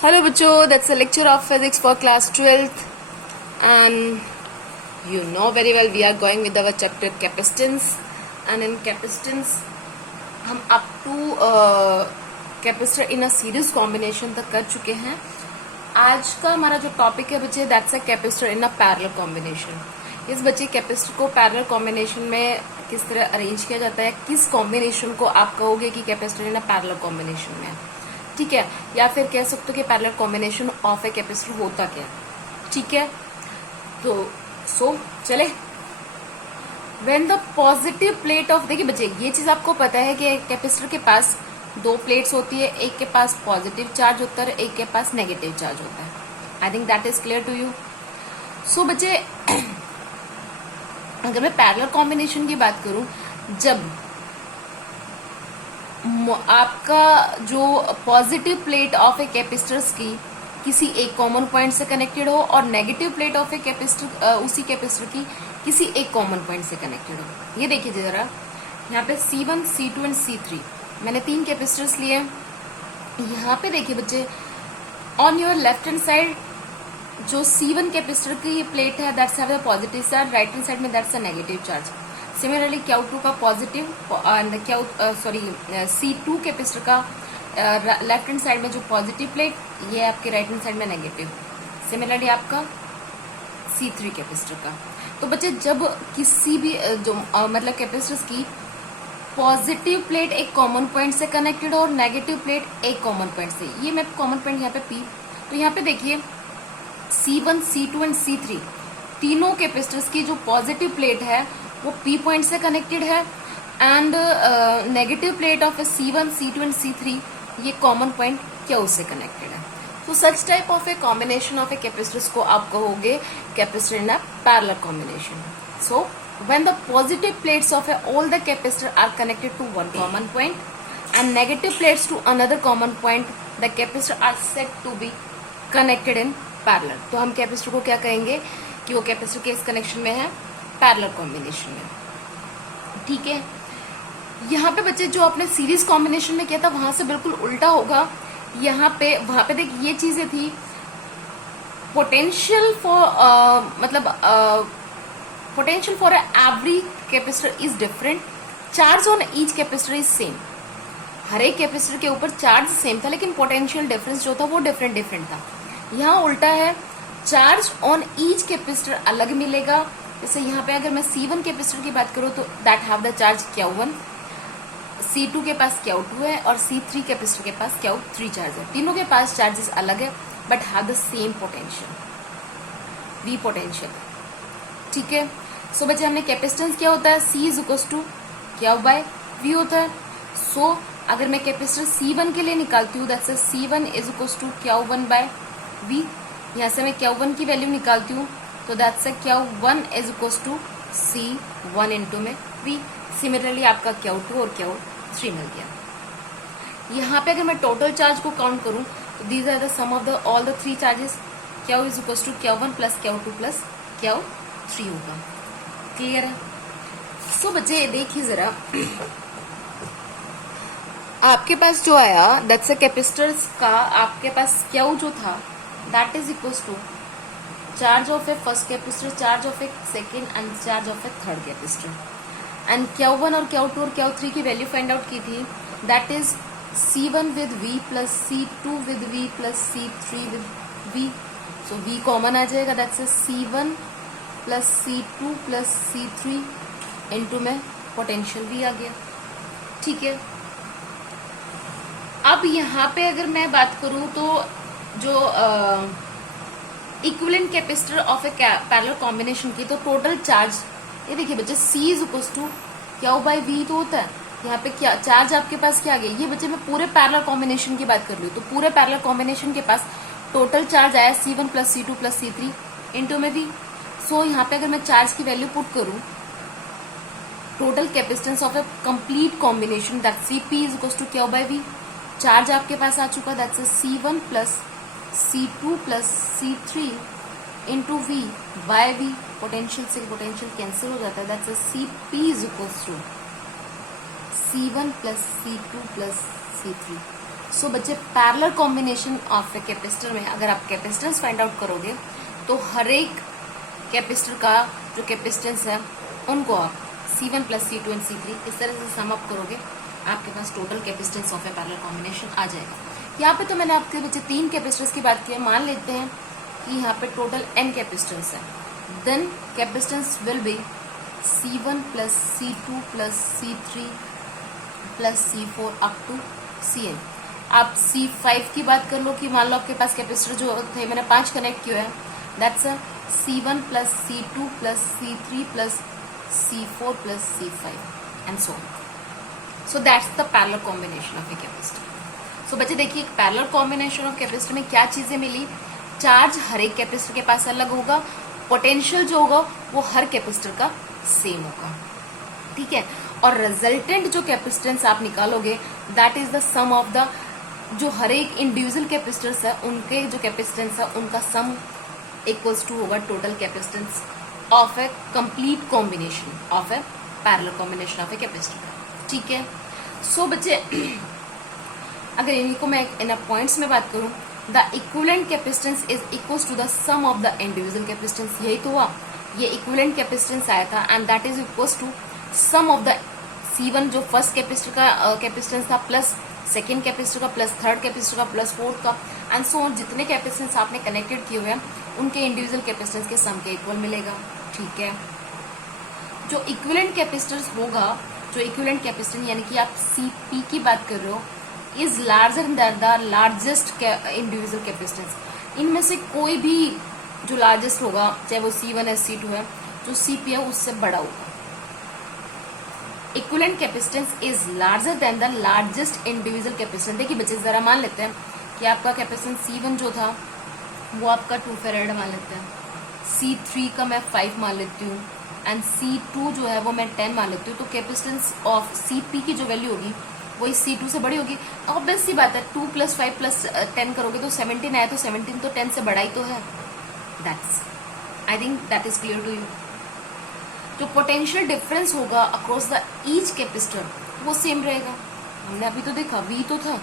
Hello बच्चों, that's a lecture of physics for class 12th and you know very well we are going with our chapter capacitance and in capacitance हम up to capacitor in a series combination तक कर चुके हैं। आज का हमारा जो टॉपिक है बच्चे that's a capacitor in a parallel combination. इस बच्चे कैपेसिटर को पैरेलल कॉम्बिनेशन में किस तरह अरेंज किया जाता है, किस कॉम्बिनेशन को आप कहोगे कि capacitor in a parallel combination में, ठीक है, या फिर कह सकते हो कि parallel combination of a capacitor होता क्या, ठीक है। तो चले when the positive plate of, देखिए बच्चे ये चीज आपको पता है कि कैपेसिटर के पास दो प्लेट्स होती है, एक के पास पॉजिटिव चार्ज होता है, एक के पास नेगेटिव चार्ज होता है। I think that is clear to you. So बच्चे अगर मैं पैरेलल कॉम्बिनेशन की बात करूं, जब आपका जो positive plate of A capacitors की किसी एक कॉमन पॉइंट से कनेक्टेड हो और negative plate of a capacitor उसी कैपेसिटर की किसी एक कॉमन पॉइंट से कनेक्टेड हो। ये देखिए जरा, यहाँ पे C1, C2 एंड C3 मैंने 3 कैपेसिटर्स लिए। यहाँ पे देखिए बच्चे, on your left hand side जो C1 कैपेसिटर की प्लेट है that's have the positive charge, right hand side में that's a negative charge. Similarly Q2 का पॉजिटिव एंड C2 कैपेसिटर का लेफ्ट हैंड साइड में जो पॉजिटिव प्लेट, ये आपके राइट हैंड साइड में नेगेटिव। सिमिलरली आपका C3 कैपेसिटर का। तो बच्चे जब किसी भी जो मतलब कैपेसिटर्स की पॉजिटिव प्लेट एक कॉमन पॉइंट से कनेक्टेड हो और नेगेटिव प्लेट एक कॉमन पॉइंट से, ये मैं कॉमन पॉइंट यहाँ पे P, तो यहाँ पे देखिए C1, C2 एंड C3 तीनों कैपेसिटर्स की जो पॉजिटिव प्लेट है वो P पॉइंट से कनेक्टेड है and negative plate of C1, C2 and C3 ये कॉमन पॉइंट Q से कनेक्टेड है। तो such type of a combination of A capacitors को आप कहोगे capacitor in a parallel combination. So when the positive plates of all the capacitor are connected to one common point and negative plates to another common point, the capacitor are said to be connected in parallel। तो हम capacitor को क्या कहेंगे कि वो capacitor के इस connection में है, पैरेलल कॉम्बिनेशन में, ठीक है। यहाँ पे बच्चे जो आपने सीरीज कॉम्बिनेशन में किया था वहां से बिल्कुल उल्टा होगा। यहाँ पे वहां पे देख ये चीजें थी, potential for potential for every capacitor is different, charge on each capacitor is same. हर एक कैपेसिटर के ऊपर चार्ज सेम था लेकिन पोटेंशियल डिफरेंस जो था वो डिफरेंट था। यहाँ उल्टा है, चार्ज ऑन ईच कैपेसिटर अलग मिलेगा। जैसे यहाँ पे अगर मैं C1 कैपेसिटर की बात करूँ तो that have the charge Q1, C2 के पास Q2 है और C3 कैपेसिटर के पास Q3 चार्ज है। तीनों के पास चार्जेस अलग है but have the same potential, V potential, ठीक है। सो बच्चे हमने कैपेसिटेंस क्या होता है, C is equals to Q/V होता है। सो अगर मैं कैपेसिटर C1 के लिए निकालती हूँ that's C1 is equals to Q1/V। यहाँ से मैं Q1 की वैल्यू निकालती हूँ तो that's Q1 is equals to C1 into में V। सिमिलरली आपका Q2 और Q3 मिल गया। यहाँ पे अगर मैं टोटल चार्ज को काउंट करूँ तो these are the sum of the all the 3 charges, Q is equals to Q1 plus Q2 plus Q3 होगा। क्लियर है। सो बच्चे देखिए जरा, आपके पास जो आया दैट्स अ कैपेसिटर्स का, आपके पास Q जो था that is equals to charge of a first capacitor, charge of a second and charge of a third capacitor. And Q1 और Q2 और Q3 की वैल्यू फाइंड आउट की थी, that is C1 with V plus C2 with V plus C3 with V। So V common आ जाएगा, that's C1 plus C2 plus C3 into में potential V आ गया, ठीक है। अब यहाँ पे अगर मैं बात करूं तो जो equivalent capacitor of a parallel combination की, तो टोटल चार्ज ये देखिए बच्चे C is equals to Q/V तो होता है। यहाँ पे क्या चार्ज आपके पास क्या आ गया, ये बच्चे मैं पूरे पैरेलल कॉम्बिनेशन की बात कर रही हूँ, तो पूरे पैरेलल कॉम्बिनेशन के पास टोटल चार्ज आया C1 plus C2 plus C3 into में V। सो यहाँ पे अगर मैं चार्ज की वैल्यू पुट करूँ, total capacitance of a complete combination that CP is equals to Q/V। Charge आपके पास आ चुका, that's C1 plus C2 plus C3 into V/V। Potential से पोटेंशियल कैंसिल हो जाता है, that's CP is equals to C1 plus C2 plus C3। So बच्चे parallel combination of a capacitor में अगर आप कैपेसिटेंस फाइंड आउट करोगे तो हर एक कैपेसिटर का जो कैपेसिटेंस है उनको आप C1 plus C2 and C3 इस तरह से सम अप करोगे, आपके पास total capacitance of a parallel combination आ जाएगा। यहाँ पे तो मैंने आपके बच्चे 3 कैपेसिटर्स की बात की है। मान लेते हैं कि यहाँ पे टोटल n कैपेसिटेंस है, then capacitance will be C1 plus C2 plus C3 plus C4 up to Cn। आप C5 की बात कर लो कि मान लो आपके पास कैपेसिटर जो थे मैंने 5 कनेक्ट किए हैं, that's C1 plus C2 plus C3 plus C4 plus C5 and so on. So that's the parallel combination of a capacitor. So बच्चे देखिए पैरेलल कॉम्बिनेशन ऑफ कैपेसिटर में क्या चीजें मिली, चार्ज हर एक कैपेसिटर के पास अलग होगा, पोटेंशियल जो होगा वो हर कैपेसिटर का सेम होगा, ठीक है। और रिजल्टेंट जो कैपेसिटेंस आप निकालोगे that is the sum of the जो हर एक इंडिविजुअल कैपेसिटर्स है उनके जो कैपेसिटेंस है उनका सम इक्वल्स टू होगा total capacitance of a complete combination of a parallel combination of a capacitor, ठीक है। सो बच्चे अगर इनको मैं इन पॉइंट्स में बात करूं, the equivalent capacitance is equals to the sum of the individual capacitance. यही तो हुआ, ये इक्विवेलेंट कैपेसिटेंस आया था and that is equals to sum of the C1 जो फर्स्ट कैपेसिटर का कैपेसिटेंस था प्लस सेकेंड कैपेसिटर का प्लस थर्ड कैपेसिटर का प्लस फोर्थ का एंड सो ऑन। जितने कैपेसिटेंस आपने कनेक्टेड किए हुए हैं उनके इंडिविजुअल कैपेसिटेंस के सम के इक्वल मिलेगा, ठीक है। जो इक्विवेलेंट कैपेसिटर्स होगा, जो इक्विवेलेंट कैपेसिटर यानी कि आप CP की बात कर रहे हो, is larger than the largest individual capacitance. इनमें से कोई भी जो लार्जेस्ट होगा, चाहे वो C1 है C2 है, जो CP है उससे बड़ा होगा। Equivalent capacitance is larger than the largest individual capacitance. देखिए बच्चे जरा मान लेते हैं कि आपका कैपेसिटेंस C1 जो था वो आपका 2 फेरेड मान लेते हैं, C3 का मैं 5 मान लेती हूँ एंड C2 जो है वो मैं 10 मान लेती हूँ। तो कैपेसिटेंस ऑफ CP की जो वैल्यू होगी वही C2 से बड़ी होगी। ऑब्वियस सी बात है, 2 प्लस 5 प्लस 10 करोगे तो 17 आया, तो 17 तो 10 से बड़ा ही तो है। That's I think that is clear to you. जो पोटेंशियल डिफरेंस होगा अक्रॉस द ईच कैपेसिटर वो सेम रहेगा। हमने अभी तो देखा V तो था।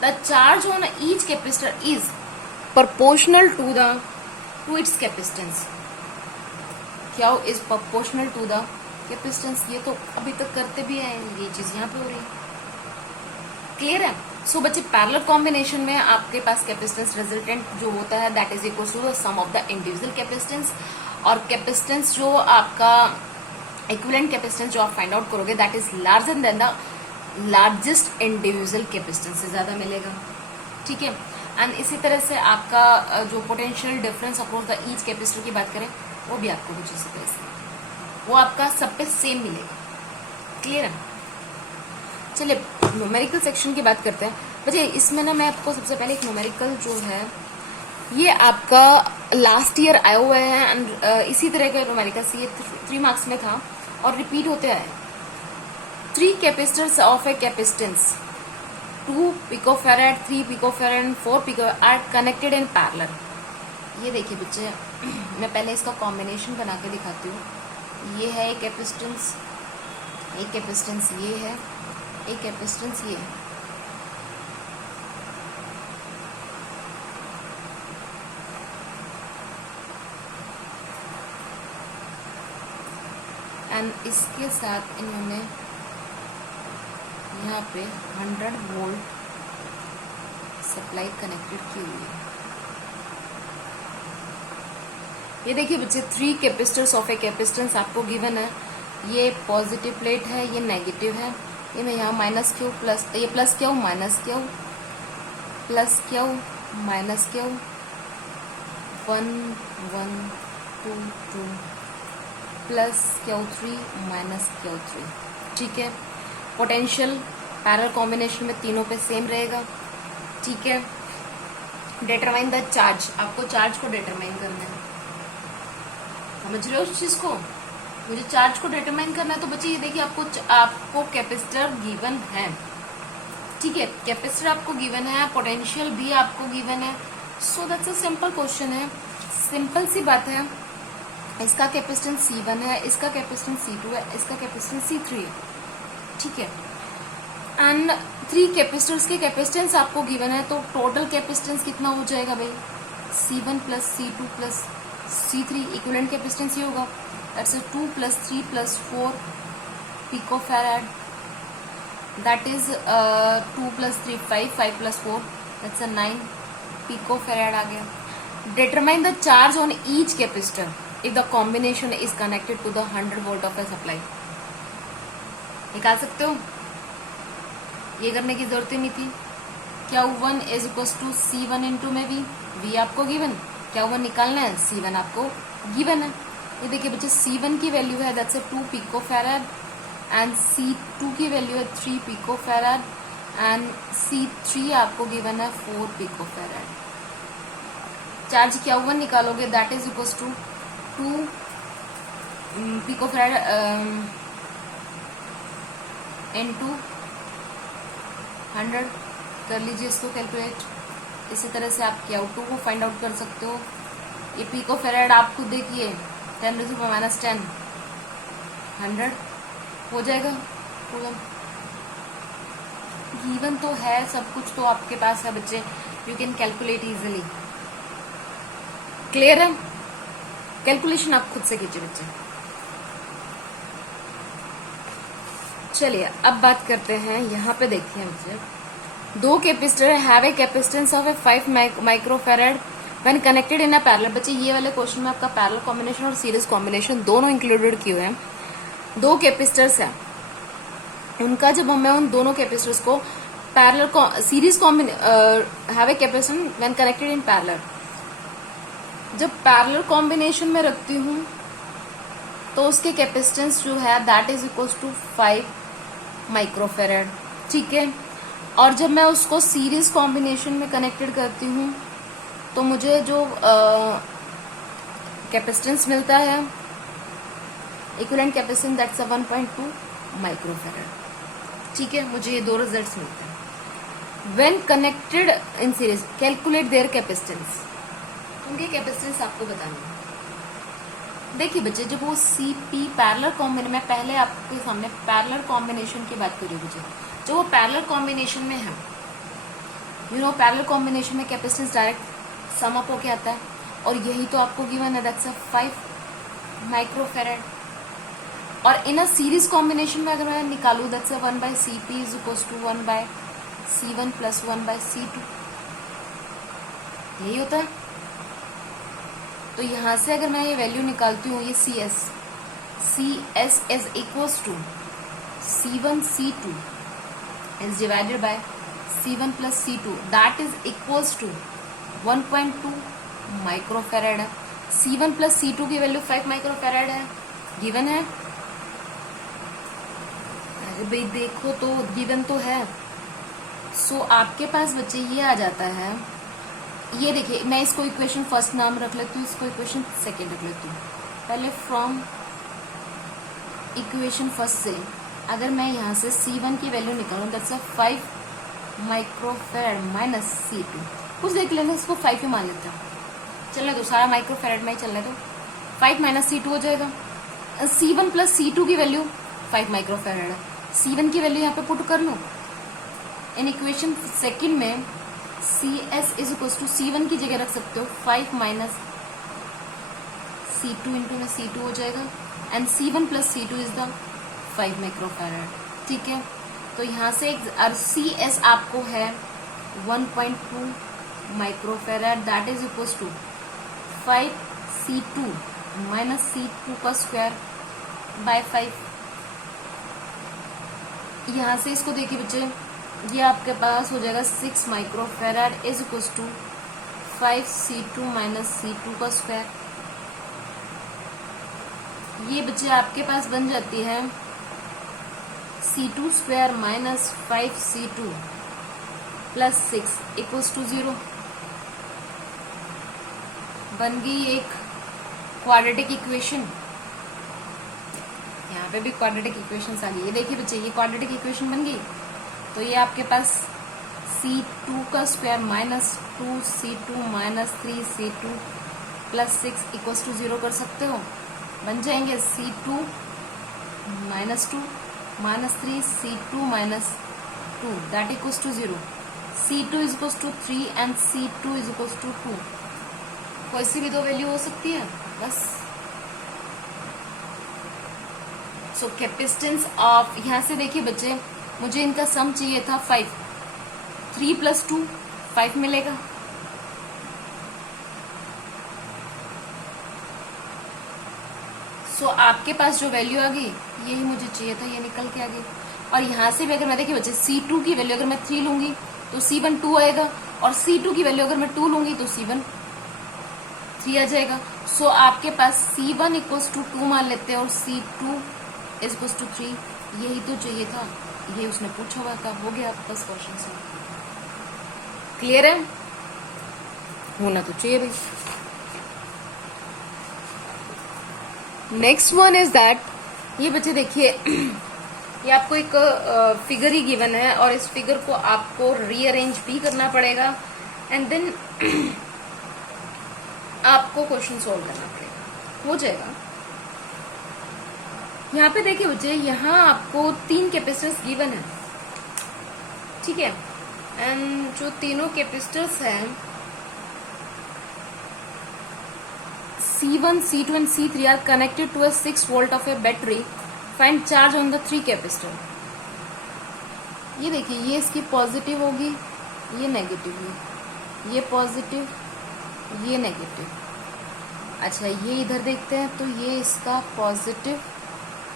The charge on each capacitor is proportional to its capacitance. क्या is proportional to the capacitance, ये तो अभी तक करते भी हैं, ये चीज यहाँ पे हो रही है, क्लियर है। सो बच्चे पैरेलल कॉम्बिनेशन में आपके पास कैपेसिटेंस रिजल्टेंट जो होता है that is equal to the sum of the individual capacitance, और कैपेसिटेंस जो आपका इक्विवेलेंट कैपेसिटेंस जो आप फाइंड आउट करोगे that is larger than the largest individual capacitance से ज्यादा मिलेगा, ठीक है। एंड इसी तरह से आपका जो potential difference across the each capacitor की बात करें वो भी आपको कुछ इसी तरह से वो आपका सब पे सेम मिलेगा, क्लियर है। चलिए न्यूमेरिकल सेक्शन की बात करते हैं बच्चे। इसमें ना मैं आपको सबसे पहले एक न्यूमेरिकल जो है ये आपका लास्ट ईयर आया हुआ है एंड इसी तरह का न्यूमेरिकल्स ये 3 मार्क्स में था और रिपीट होते आए। 3 capacitors of a capacitance 2 picofarad 3 picofarad and 4 pico are connected in parallel. ये देखिए बच्चे मैं पहले इसका कॉम्बिनेशन बना के दिखाती हूँ। ये है एक कैपेसिटेंस ये है, एक कैपेसिटेंस ये है। एंड इसके साथ इन्होंने यहाँ पे 100 वोल्ट सप्लाई कनेक्टेड की हुई है। ये देखिए बच्चे 3 कैपेसिटर्स ऑफ ए कैपेसिटेंस आपको गिवन है। ये पॉजिटिव प्लेट है, ये नेगेटिव है। ये मैं यहाँ माइनस क्यू प्लस, ये plus Q minus Q plus Q minus Q 1 1 2 2 plus Q3 minus Q3, ठीक है। पोटेंशियल पैरेलल कॉम्बिनेशन में तीनों पे सेम रहेगा, ठीक है। डिटरमाइन द चार्ज, आपको चार्ज को डिटरमाइन करना है, समझ रहे हो उस चीज को। मुझे चार्ज को डिटरमाइन करना है तो बच्चे ये देखिए आपको कैपेसिटर गिवन है, ठीक है। कैपेसिटर आपको गिवन है, पोटेंशियल भी आपको गिवन है। So that's a simple question है, सिंपल सी बात है। इसका कैपेसिटेंस C1 है, इसका कैपेसिटेंस C2 है, इसका कैपेसिटेंस C3 है, ठीक है। एंड 3 कैपेसिटर्स के कैपेसिटेंस आपको गिवन है, तो टोटल कैपेसिटेंस कितना हो जाएगा भाई, C1 plus C2 plus C3, equivalent capacitance ये होगा, that's 2 plus 3 plus 4 pico farad, that is 2 plus 3 5 plus 4 that's 9 pico farad आ गया. Determine the charge on each capacitor if the combination is connected to the 100 volt of a supply. निकाल सकते हो, ये करने की जरूरत ही नहीं थी. Q1 is equal to C1 into में V आपको गिवन, Q1 निकालना है, C1 आपको गिवन है. ये देखिए बच्चे, C1 की वैल्यू है that's 2 pico farad and C2 की वैल्यू है 3 पिको फैराड एंड C3 आपको गिवन है 4 पिको फैराड. चार्ज Q1 निकालोगे that is equal to 2 pico farad into 100 कर लीजिए इसको कैलकुलेट. इसी तरह से आप Q2 को फाइंड आउट कर सकते हो. ये पिको फैराड आप खुद देखिए 10⁻⁻10 100 हो जाएगा पूरा. गिवन तो है सब कुछ, तो आपके पास है बच्चे, you can calculate easily. Clear है, कैलकुलेशन आप खुद से कीजिए बच्चे. चलिए अब बात करते हैं, यहाँ पे देखिए बच्चे, 2 capacitor have a capacitance of A 5 microfarad when connected in a parallel. बच्चे ये वाले क्वेश्चन में आपका पैरेलल कॉम्बिनेशन और सीरीज कॉम्बिनेशन दोनों इंक्लूडेड किए हुए हैं. 2 कैपेसिटर्स हैं, उनका जब मैं उन दोनों कैपेसिटर्स को parallel series have a capacitance when connected in parallel, जब पैरेलल कॉम्बिनेशन में रखती हूँ तो उसके कैपेसिटेंस जो है that is equal to 5 microfarad. ठीक है, और जब मैं उसको सीरीज कॉम्बिनेशन में कनेक्टेड करती हूँ तो मुझे जो कैपेसिटेंस मिलता है, इक्विवेलेंट कैपेसिटेंस दैट्स 1.2 माइक्रोफैराड. ठीक है, मुझे ये 2 रिजल्ट्स मिलते हैं. When connected in series calculate their capacitance, उनके कैपेसिटेंस आपको बताना है. देखिए बच्चे, जब वो CP पैरेलल कॉम्बिनेशन, मैं पहले आपके सामने पैरेलल कॉम्बिनेशन की बात करी बच्चे, जो वो पैरेलल कॉम्बिनेशन में है, पैरेलल कॉम्बिनेशन में कैपेसिटेंस डायरेक्ट सम अप होके आता है, और यही तो आपको गिवन है दैट्स 5 माइक्रोफैराड. और इन अ सीरीज कॉम्बिनेशन में अगर मैं निकालू that's 1/CP is equal to 1/C1 plus 1/C2, यही होता है. तो यहां से अगर मैं ये वैल्यू निकालती हूँ, ये CS is equal to C1 C2 is divided by C1 plus C2 that is equal to 1.2 microfarad है. C1 प्लस C2 की वैल्यू 5 माइक्रोफैराड है, गिवन है. अरे भाई देखो तो गिवन तो है. सो आपके पास बच्चे ये आ जाता है. ये देखिए, मैं इसको इक्वेशन फर्स्ट नाम रख लेती हूँ, इसको इक्वेशन सेकेंड रख लेती हूँ. पहले फ्रॉम इक्वेशन फर्स्ट से अगर मैं यहाँ से C1 की वैल्यू निकालूँ दैट्स 5 माइक्रोफैराड माइनस C2, कुछ देख लेना, इसको 5 ही मान लेते हैं. चलने दो, सारा माइक्रोफैराड में ही चलने दो. 5 माइनस C2 हो जाएगा. C1 प्लस C2 की वैल्यू 5 माइक्रोफैराड है. C1 की वैल्यू यहाँ पे पुट कर लो. इन इक्वेशन सेकेंड में CS is equal to C1 की जगह रख सकते हो 5 माइनस C2 इंटू में C2 हो जाएगा, and C1 plus C2 is the 5 microfarad. ठीक है, तो यहाँ से CS आपको है 1.2 microfarad that is equal to 5C2 minus C2 का स्क्वायर बाय 5. यहाँ से इसको देखिए बच्चे, ये आपके पास हो जाएगा 6 microfarad is equal to 5C2 minus C2 का स्क्वायर. ये बच्चे आपके पास बन जाती है C2 square minus 5C2 plus 6 equals to 0. बन गई एक क्वाड्रेटिक इक्वेशन. यहाँ पे भी क्वाड्रेटिक इक्वेशन आ गई. ये देखिए बच्चे, ये क्वाड्रेटिक इक्वेशन बन गई. तो ये आपके पास C2 का square minus 2C2 minus 3C2 plus 6 equals to 0 कर सकते हो. बन जाएंगे C2 minus 2 minus 3 C2 minus 2 that equals to 0, C2 is equals to 3 and C2 is equals to 2। कोई सी भी दो वैल्यू हो सकती है बस। सो कैपेसिटेंस ऑफ, यहां से देखिए बच्चे, मुझे इनका सम चाहिए था 5, 3 + 2 5 मिलेगा। सो आपके पास जो वैल्यू आ गई यही मुझे चाहिए था, ये निकल के आ गई। और यहाँ से भी अगर मैं देखिए बच्चे C2 की वैल्यू अगर मैं 3 लूंगी तो C1 2 आएगा, और C2 की वैल्यू अगर मैं 2 लूंगी तो C1 3 आ जाएगा। सो आपके पास C1 इक्वल्स टू 2 मान लेते हैं और C2 इक्वल्स टू 3। यही तो चाहिए था, ये उसने पूछा हुआ था, हो गया आपके पास क्वेश्चन से। क्लियर है? होना तो चाहिए भाई। नेक्स्ट वन इज दैट, ये बच्चे देखिए ये आपको एक फिगर ही गिवन है और इस फिगर को आपको रीअरेंज भी करना पड़ेगा एंड देन आपको क्वेश्चन सॉल्व करना पड़ेगा, हो जाएगा। यहाँ पे देखिए बच्चे, यहाँ आपको 3 कैपेसिटर्स गिवन है, ठीक है, एंड जो तीनों कैपेसिटर्स हैं C1, C2 and C3 are connected to a 6 volt of a battery. Find charge on the 3 capacitor. ये देखिए, ये इसकी पॉजिटिव होगी, ये नेगेटिव होगी, ये पॉजिटिव, ये नेगेटिव। अच्छा, ये इधर देखते हैं तो ये इसका पॉजिटिव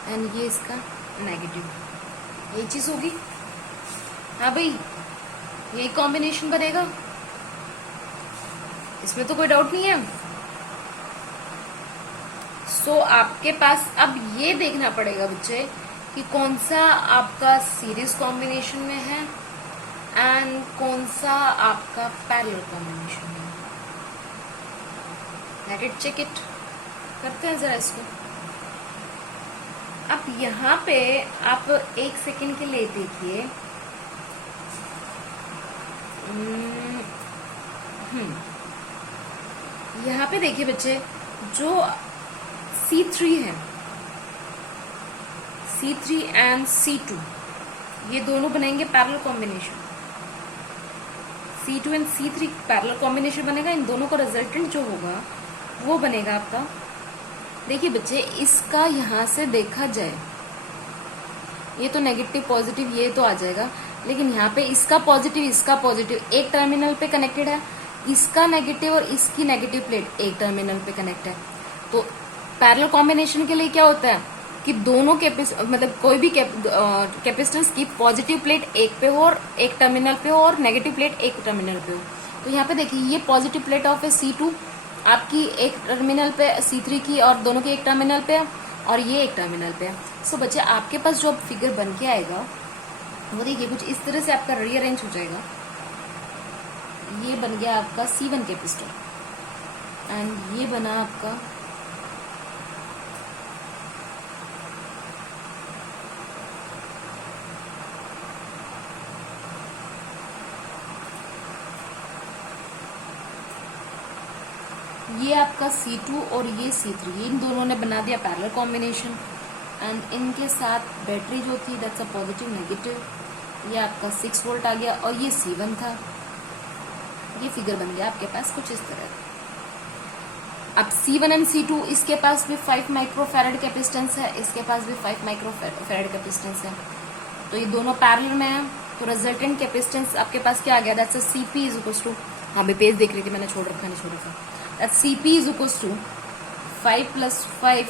एंड ये इसका नेगेटिव, ये चीज होगी। हाँ भाई, यही कॉम्बिनेशन बनेगा, इसमें तो कोई डाउट नहीं है। सो आपके पास अब ये देखना पड़ेगा बच्चे कि कौन सा आपका सीरीज कॉम्बिनेशन में है एंड कौन सा आपका पैरेलल कॉम्बिनेशन में है। लेट इट चेक इट, करते हैं जरा इसको। अब यहाँ पे आप 1 सेकेंड के लिए देखिए, यहाँ पे देखिए बच्चे, जो C3 है, C3 एंड C2 ये दोनों बनाएंगे parallel combination. C2 and C3 parallel combination बनेगा, इन दोनों का रिजल्टेंट जो होगा वो बनेगा आपका। देखिए बच्चे, इसका यहां से देखा जाए, ये तो नेगेटिव पॉजिटिव ये तो आ जाएगा, लेकिन यहाँ पे इसका पॉजिटिव इसका पॉजिटिव एक टर्मिनल पे कनेक्टेड है, इसका नेगेटिव और इसकी नेगेटिव प्लेट एक टर्मिनल पे कनेक्ट है। तो पैरेलल कॉम्बिनेशन के लिए क्या होता है कि दोनों मतलब कोई भी कैपेसिटेंस की पॉजिटिव प्लेट एक पे हो और एक टर्मिनल पे हो और नेगेटिव प्लेट एक टर्मिनल पे हो। तो यहाँ पे देखिए, ये पॉजिटिव प्लेट ऑफ है C2 आपकी एक टर्मिनल पे, C3 की और दोनों की एक टर्मिनल पे, और ये एक टर्मिनल पे है। सो बच्चे, आपके पास जो फिगर बन के आएगा वो देखिए कुछ इस तरह से आपका रीअरेंज हो जाएगा। ये बन गया आपका C1 कैपेसिटर एंड ये बना आपका ये आपका C2 और ये C3, इन दोनों ने बना दिया पैरेलल कॉम्बिनेशन एंड इनके साथ बैटरी जो थी दैट्स अ पॉजिटिव नेगेटिव, ये आपका 6 वोल्ट आ गया और ये C1 था। ये फिगर बन गया आपके पास कुछ इस तरह। अब C1 एंड C2, इसके पास भी 5 माइक्रोफैरड कैपेसिटेंस है, इसके पास भी 5 माइक्रोफैरड कैपेसिटेंस है, तो ये दोनों पैरेलल में है। तो रिजल्टेंट कैपेसिटेंस आपके पास क्या आ गया, that's a CP is equals to, हाँ मैं पेज देख रही थी, मैंने छोड़ रखा नहीं छोड़ रखा, that CP is equals to 5 plus 5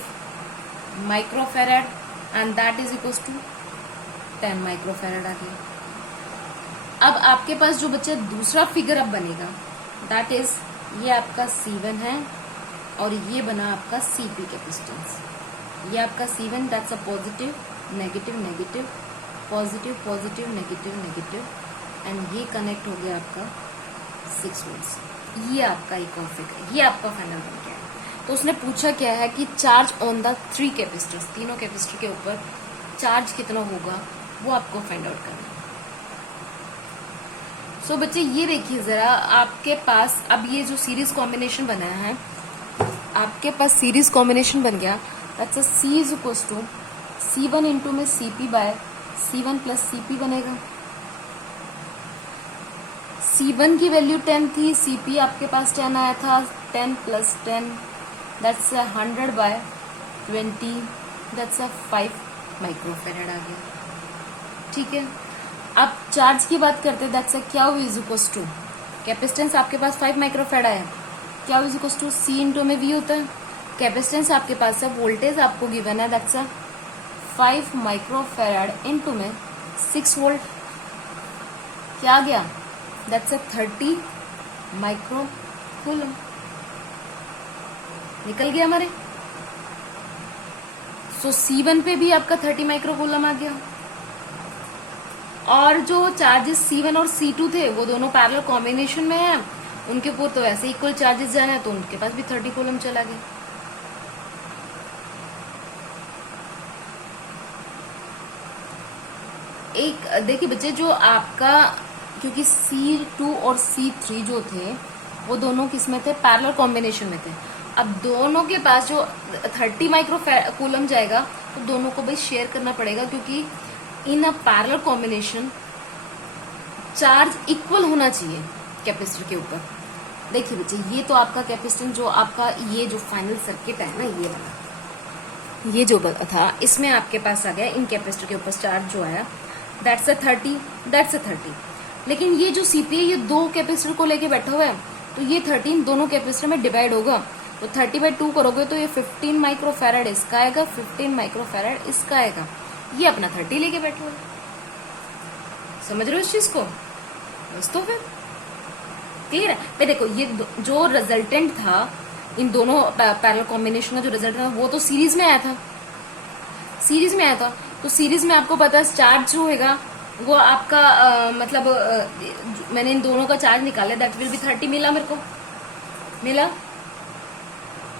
microfarad and that is equals to 10 microfarad आ गया। अब आपके पास जो बच्चा दूसरा फिगर अब बनेगा, that is ये आपका C1 है और ये बना आपका CP कैपेसिटेंस। ये आपका C1 that's a positive negative negative positive positive negative negative and ये कनेक्ट हो गया आपका 6 वोल्ट्स। ये आपका एक और फिगर, ये आपका फाइनल बन गया है। तो उसने पूछा क्या है कि चार्ज ऑन द 3 कैपेसिटर्स, तीनों कैपेसिटर के ऊपर चार्ज कितना होगा वो आपको फाइंड आउट करना है। सो बच्चे, ये देखिए जरा, आपके पास अब ये जो सीरीज कॉम्बिनेशन बनाया है, आपके पास सीरीज कॉम्बिनेशन बन गया, that's a C is equals to C1 into में CP by C1 plus CP बनेगा। C1 की वैल्यू 10 थी, Cp आपके पास 10 आया था, 10 + 10 दैट्स 100/20 दैट्स 5 माइक्रोफेरेड आ गया। ठीक है, अब चार्ज की बात करते हैं, that's Q is equals to, capacitance आपके पास 5 माइक्रोफेरेड आया, Q is equals to C into में V होता है, कैपेसिटेंस आपके पास है, वोल्टेज आपको गिवन है दैट्स 5 माइक्रोफेरेड इंटू में 6 वोल्ट, क्या आ गया दैट्स 30 माइक्रोकूलम, निकल गया हमारे। सो C1 पे भी आपका 30 माइक्रोकूलम आ गया। और जो चार्जेस C1 और C2 थे वो दोनों पैरेलल कॉम्बिनेशन में है, उनके ऊपर तो ऐसे इक्वल चार्जेस जाना है तो उनके पास भी 30 कूलम चला गया। एक देखिए बच्चे, जो आपका क्योंकि C2 और C3 जो थे वो दोनों किस में थे, पैरेलल कॉम्बिनेशन में थे। अब दोनों के पास जो 30 माइक्रोकूलम जाएगा तो दोनों को भाई शेयर करना पड़ेगा, क्योंकि in a parallel combination charge equal होना चाहिए कैपेसिटर के ऊपर। देखिए बच्चे, ये तो आपका कैपेसिटेंस जो आपका ये जो फाइनल सर्किट है ना, ये वाला, ये जो था इसमें आपके पास आ गया इन कैपेसिटर के ऊपर चार्ज जो आया दैट्स 30। लेकिन ये जो सीपी है ये दो कैपेसिटर को लेके बैठा हुआ है, तो ये 13 दोनों कैपेसिटर में डिवाइड होगा, तो 30/2 करोगे तो ये 15 माइक्रोफैराड इसका आएगा, 15 माइक्रोफैराड इसका आएगा। ये अपना 30 लेके बैठा हुआ है, समझ रहे हो इस चीज को? बस तो फिर क्लियर है। पे देखो, ये जो रिजल्टेंट था इन दोनों पैरेलल कॉम्बिनेशन का जो रिजल्ट था वो तो सीरीज में आया था, तो सीरीज में आपको पता है चार्ज जो होगा वो आपका मतलब मैंने इन दोनों का चार्ज निकाला, दैट विल बी 30 मिला मेरे को, मिला।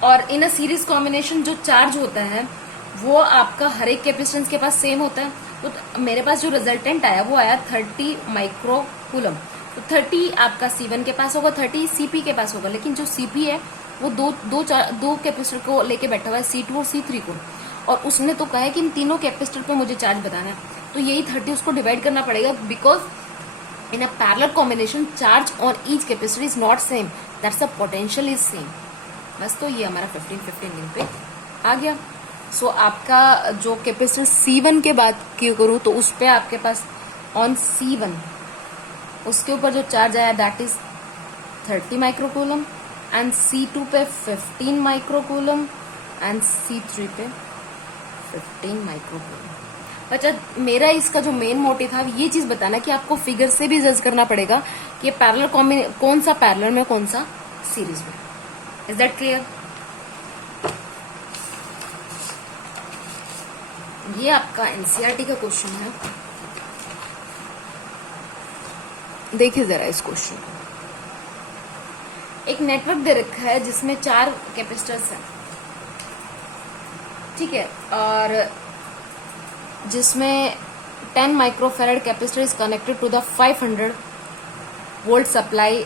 और इन अ सीरीज कॉम्बिनेशन जो चार्ज होता है वो आपका हर एक कैपेसिटेंस के पास सेम होता है, तो मेरे पास जो रिजल्टेंट आया वो आया 30 माइक्रोकूलम। तो 30 आपका C1 के पास होगा, 30 CP के पास होगा, लेकिन जो CP है वो दो कैपेसिटर को लेके बैठा हुआ है, C2 और C3 को, और उसने तो कहा है कि इन तीनों कैपेसिटर पे मुझे चार्ज बताना है, तो यही 30 उसको डिवाइड करना पड़ेगा, because in a parallel combination charge on each capacitor is not same, that's the potential is same. बस तो ये हमारा 15 दिन पे आ गया। सो आपका जो कैपेसिटर C1 के बात क्यों करूँ तो उस पर आपके पास ऑन C1 उसके ऊपर जो चार्ज आया that is 30 microcoulomb, and C2 पे 15 माइक्रोकूलम, एंड C3 पे 15 माइक्रोकूलम। बच्चा, मेरा इसका जो मेन मोटिव था ये चीज बताना कि आपको फिगर से भी जज करना पड़ेगा कि ये पैरेलल कौन सा पैरेलल में कौन सा सीरीज में। Is that clear? ये आपका एनसीईआरटी का क्वेश्चन है, देखिए जरा इस क्वेश्चन को। एक नेटवर्क दे रखा है जिसमें 4 कैपेसिटर्स हैं, ठीक है, और जिसमें 10 माइक्रोफैराड capacitor is connected to the 500 volt supply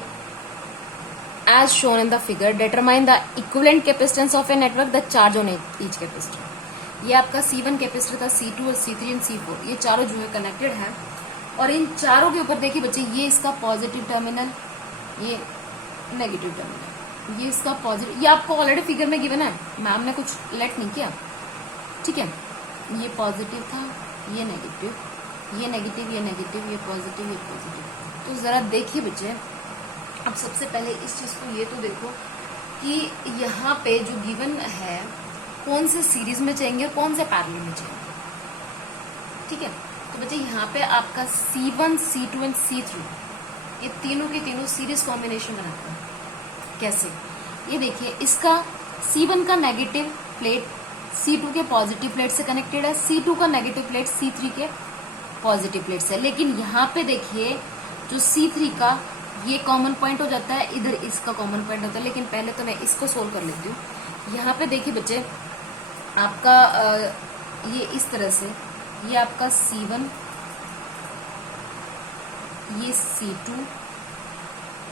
as shown in the figure. Determine the equivalent capacitance of a network, the charge on each capacitor. ये आपका C1 कैपेसिटर था, C2 और C3 और C4, ये चारों जो है कनेक्टेड है, और इन चारों के ऊपर देखिए बच्चे, ये इसका पॉजिटिव टर्मिनल, ये नेगेटिव टर्मिनल, ये इसका पॉजिटिव, ये आपको ऑलरेडी फिगर में गिवन है, मैम ने कुछ लेट नहीं किया, ठीक है। ये पॉजिटिव था, ये नेगेटिव, ये नेगेटिव, ये नेगेटिव, ये पॉजिटिव, ये पॉजिटिव। तो जरा देखिए बच्चे, अब सबसे पहले इस चीज को ये तो देखो कि यहाँ पे जो गिवन है कौन से सीरीज में चाहिए और कौन से पैरेलल में चाहिए, ठीक है। तो बच्चे यहाँ पे आपका C1, C2 एंड C3 ये तीनों के तीनों सीरीज कॉम्बिनेशन बनाते हैं। कैसे? ये देखिए, इसका C1 का नेगेटिव प्लेट C2 के पॉजिटिव प्लेट से कनेक्टेड है, C2 का नेगेटिव प्लेट C3 के पॉजिटिव प्लेट से। लेकिन यहाँ पे देखिए जो C3 का ये कॉमन पॉइंट हो जाता है, इधर इसका कॉमन पॉइंट होता है, लेकिन पहले तो मैं इसको सोल्व कर लेती हूँ। यहाँ पे देखिए बच्चे, आपका ये इस तरह से, ये आपका C1, ये C2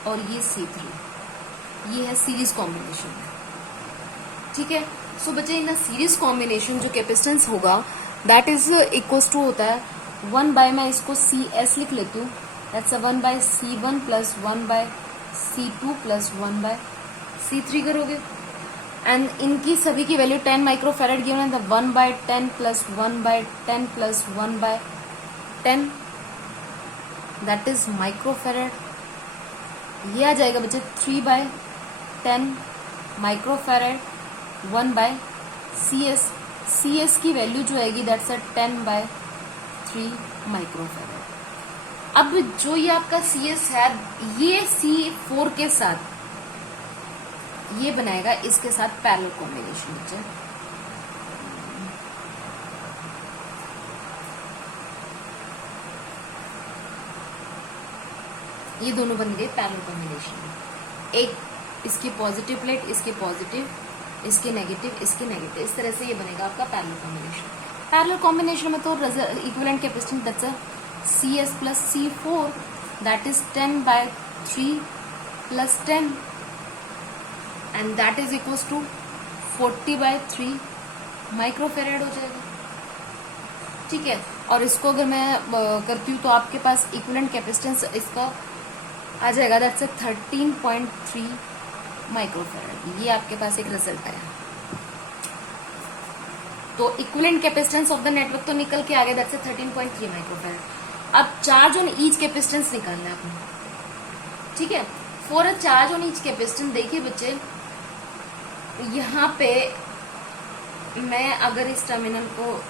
और ये C3, ये है सीरीज कॉम्बिनेशन, ठीक है। सो बच्चे, इन सीरीज कॉम्बिनेशन जो कैपेसिटेंस होगा दैट इज इक्वल्स टू होता है 1 बाय, मैं इसको CS लिख लेती हूँ, that's 1/C1 plus 1/C2 plus 1/C3 करोगे, एंड इनकी सभी की वैल्यू 10 माइक्रोफेरेड गिवन है, तो 1/10 plus 1/10 plus 1/10 that is microfarad. ये आ जाएगा बच्चे 3/10 माइक्रोफेरेड 1/CS। CS की वैल्यू जो आएगी दैट्स 10/3 माइक्रोफेरेड। अब जो ये आपका CS है, ये C4 के साथ ये बनाएगा इसके साथ पैरेलल कॉम्बिनेशन बच्चे। ये दोनों बन गए पैरेलल कॉम्बिनेशन। एक इसकी पॉजिटिव प्लेट, इसके पॉजिटिव, इसके नेगेटिव, इसके नेगेटिव, इस तरह से ये बनेगा आपका पैरेलल कॉम्बिनेशन। पैरेलल कॉम्बिनेशन में तो equivalent capacitance that's CS plus C4 that is 10/3 plus 10 and that is equals to 40/3 microfarad हो जाएगा। ठीक है, और इसको अगर मैं करती हूँ तो आपके पास इक्विवेलेंट कैपेसिटेंस इसका आ जाएगा दैट्स 13.3 माइक्रोफेरेड। ये आपके पास एक रिजल्ट आया। तो equivalent capacitance of the network तो निकल के आ गया दैट्स 13.3 माइक्रोफेरेड। अब चार्ज ऑन ईच कैपेसिटेंस निकालना है आपने। ठीक है, for a charge on each capacitance देखिए बच्चे, यहाँ पे मैं अगर इस टर्मिनल को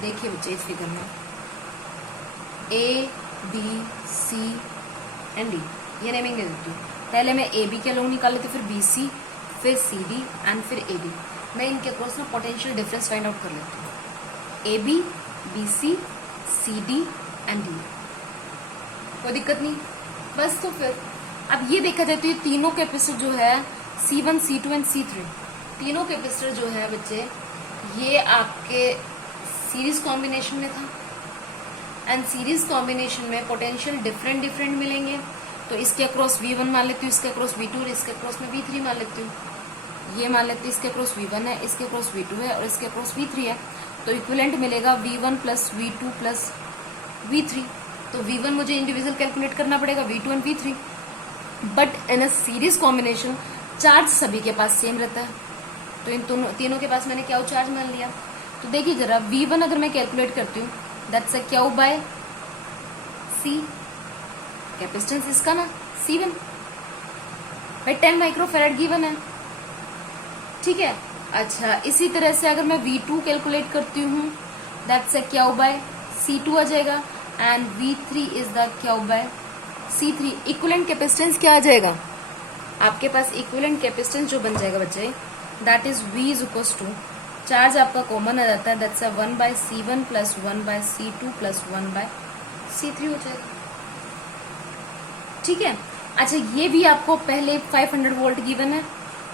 देखिए बच्चे, इस फिगर में A, B, C and D ये नेमिंग दे देती हूँ। पहले मैं AB के लोग निकाल लेती हूँ, फिर BC, फिर CD एंड फिर AB। मैं इनके अक्रॉस में पोटेंशियल डिफरेंस फाइंड आउट कर लेती हूँ। AB, BC, CD and D, कोई दिक्कत नहीं बस। तो फिर अब ये देखा जाए तो ये तीनों कैपेसिटर जो है C1, C2 एंड C3, तीनों कैपेसिटर जो है बच्चे ये आपके सीरीज कॉम्बिनेशन में था, एंड सीरीज कॉम्बिनेशन में पोटेंशियल डिफरेंट मिलेंगे। तो इसके अक्रॉस V1 मान लेती हूँ, इसके अक्रॉस V2 और इसके अक्रॉस में V3 मान लेती हूँ। ये मान लेती हूँ इसके अक्रॉस V1 है, इसके अक्रॉस V2 है और इसके अक्रॉस V3 है। तो इक्विवेलेंट मिलेगा V1 plus V2 plus V3। तो V1 मुझे इंडिविजुअल कैलकुलेट करना पड़ेगा, V2 and V3, but in a series combination charge सभी के पास सेम रहता है। तो इन तीनों के पास मैंने क्या चार्ज मान लिया। तो देखिए जरा, V1 अगर मैं कैलकुलेट करती हूँ that's a Q by C, capacitance इसका ना C1 भाई 10 माइक्रोफेरेड गिवन है। ठीक है, अच्छा इसी तरह से अगर मैं V2 कैलकुलेट करती हूँ that's a Q by C2 आ जाएगा, and V3 is the Q by C3। Equivalent capacitance क्या आ जाएगा आपके पास? इक्विवेलेंट कैपेसिटेंस जो बन जाएगा बच्चे that is V is equals to, charge आपका कॉमन आ जाता है that's 1/C1 plus 1/C2 plus 1/C3 हो जाएगा। ठीक है, अच्छा ये भी आपको पहले 500 वोल्ट गिवन है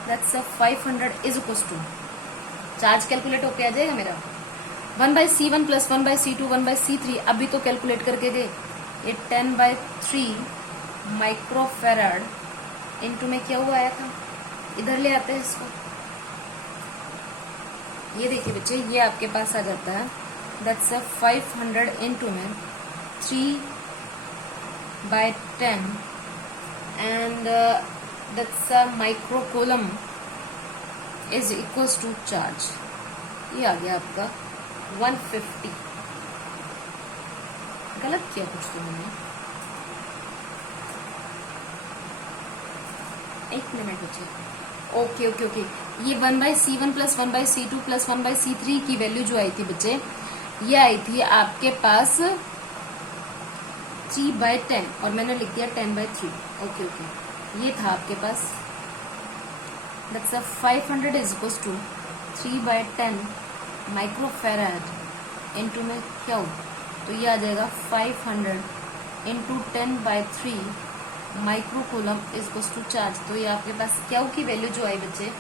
that's 500 is equals to, charge calculate होके आ जाएगा मेरा 1/C1 प्लस 1/C2 1/C3। अभी तो कैलकुलेट करके गए, ये 10/3 माइक्रोफेराड इनटू में क्या हुआ आया था, इधर ले आते हैं इसको। ये देखिए बच्चे, ये आपके पास आ जाता है दैट्स 500 इनटू में 3/10 and that's microcoulomb is equals to charge. ये आ गया आपका 150। गलत किया कुछ तो मैंने, एक मिनट बच्चे। ओके ओके ओके, ये 1/C1 plus 1/C2 plus 1/C3 की वैल्यू जो आई थी बच्चे, ये आई थी आपके पास 3/10 और मैंने लिख दिया 10/3। ओके ओके, ये था आपके पास that's 500 is equals to 3/10 microfarad into में क्या हो, तो ये आ जाएगा 500 into 10/3 microcoulomb is equals to charge. तो ये आपके पास क्या की वैल्यू जो आई बच्चे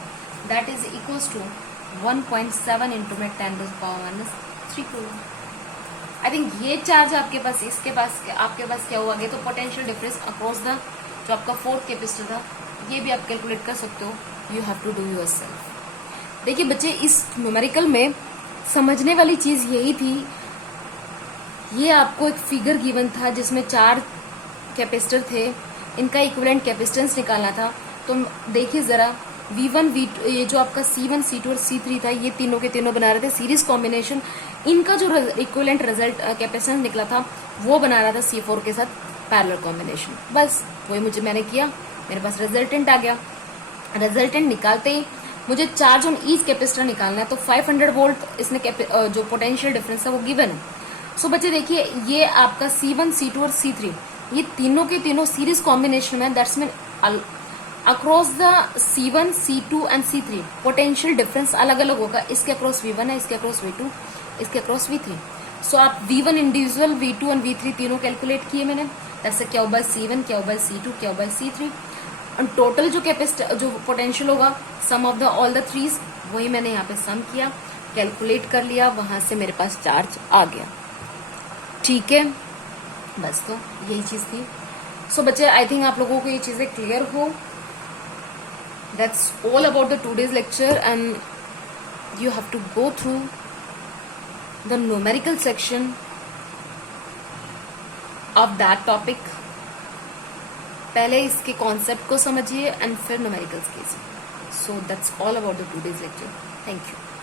that is equals to 1.7 into में 10⁻³ कूलम। आई थिंक ये चार्ज आपके पास, इसके पास आपके पास क्या हुआ गया, तो पोटेंशियल डिफरेंस अक्रॉस द जो आपका फोर्थ कैपेसिटर था, ये भी आप कैलकुलेट कर सकते हो। You have to do yourself. देखिए बच्चे, इस न्यूमेरिकल में समझने वाली चीज यही थी, ये आपको एक फिगर गिवन था जिसमें 4 कैपेसिटर थे, इनका इक्विवेलेंट कैपेसिटेंस निकालना था। तो देखिए जरा V1 V2 ये जो आपका C1 C2 और C3 था, ये तीनों के तीनों बना रहे थे सीरीज कॉम्बिनेशन। इनका जो इक्विवेलेंट रिजल्ट कैपेसिटेंस निकला था वो बना रहा था C4 के साथ पैरेलल कॉम्बिनेशन। बस वही मैंने किया, मेरे पास रिजल्टेंट आ गया। रिजल्टेंट निकालते ही मुझे चार्ज ऑन ईच कैपेसिटर निकालना है, तो 500 वोल्ट इसमें जो पोटेंशियल डिफरेंस है वो गिवन है। सो बच्चे देखिए, ये आपका C1 C2 और C3 ये तीनों के तीनों सीरीज कॉम्बिनेशन में, that's mean across the C1 C2 and C3 potential difference अलग अलग होगा। इसके अक्रॉस V1 है, इसके अक्रॉस V2, इसके अक्रॉस V3। सो आप V1 individual, V2 and V3 तीनों कैलकुलेट किए मैंने, दैट्स क्या बाय C1, क्या बाय C2, क्या बाय C3। और टोटल जो कैपेसिटर जो पोटेंशियल होगा sum of the all the threes, वही मैंने यहाँ पे सम किया, कैलकुलेट कर लिया, वहां से मेरे पास चार्ज आ गया। ठीक है, बस तो यही चीज थी। सो बच्चे आई थिंक आप लोगों को ये चीजें क्लियर हो। That's all about the today's lecture and you have to go through the numerical section of that topic. पहले इसके कॉन्सेप्ट को समझिए एंड फिर न्यूमेरिकल्स कीजिए। So that's all about the today's lecture. Thank you.